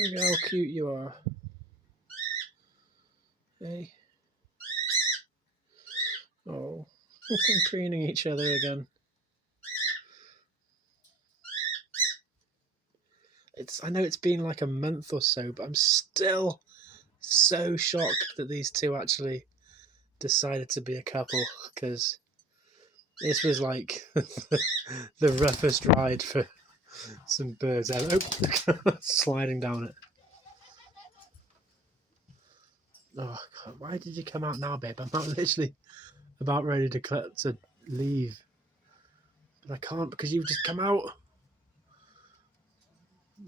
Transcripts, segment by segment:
Look how cute you are. Hey. Oh, they're preening each other again. I know it's been like a month or so, but I'm still so shocked that these two actually decided to be a couple, because this was like the roughest ride for some birds ever. Oh, sliding down it. Oh God, why did you come out now, babe? I'm literally about ready to leave, but I can't because you've just come out.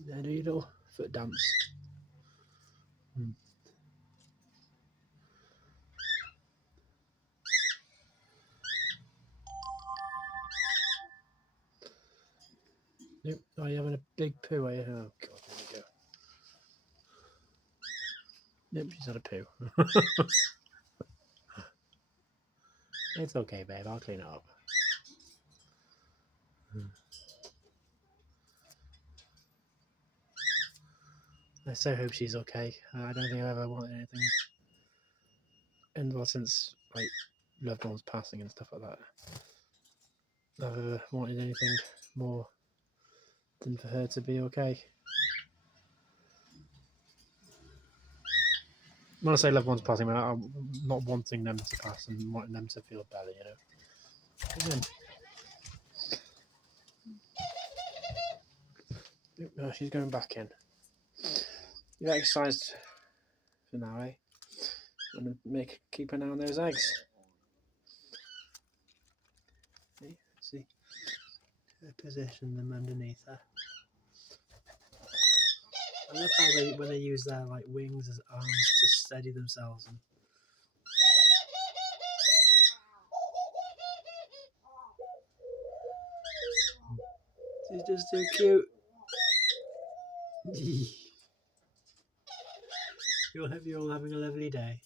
There, do your little foot dance. Nope. Oh, you're having a big poo, are you? Oh God, there we go. Nope, she's had a poo. It's okay, babe. I'll clean it up. I so hope she's okay. I don't think I've ever wanted anything, and well, since like loved ones passing and stuff like that, I've ever wanted anything more than for her to be okay. When I say loved ones passing, I'm not wanting them to pass and wanting them to feel better, you know. Oh, she's going back in. You've exercised for now, eh? And keep an eye on those eggs. See, position them underneath her. I love how when they use their like wings as arms to steady themselves. And she's just so cute. You're all having a lovely day.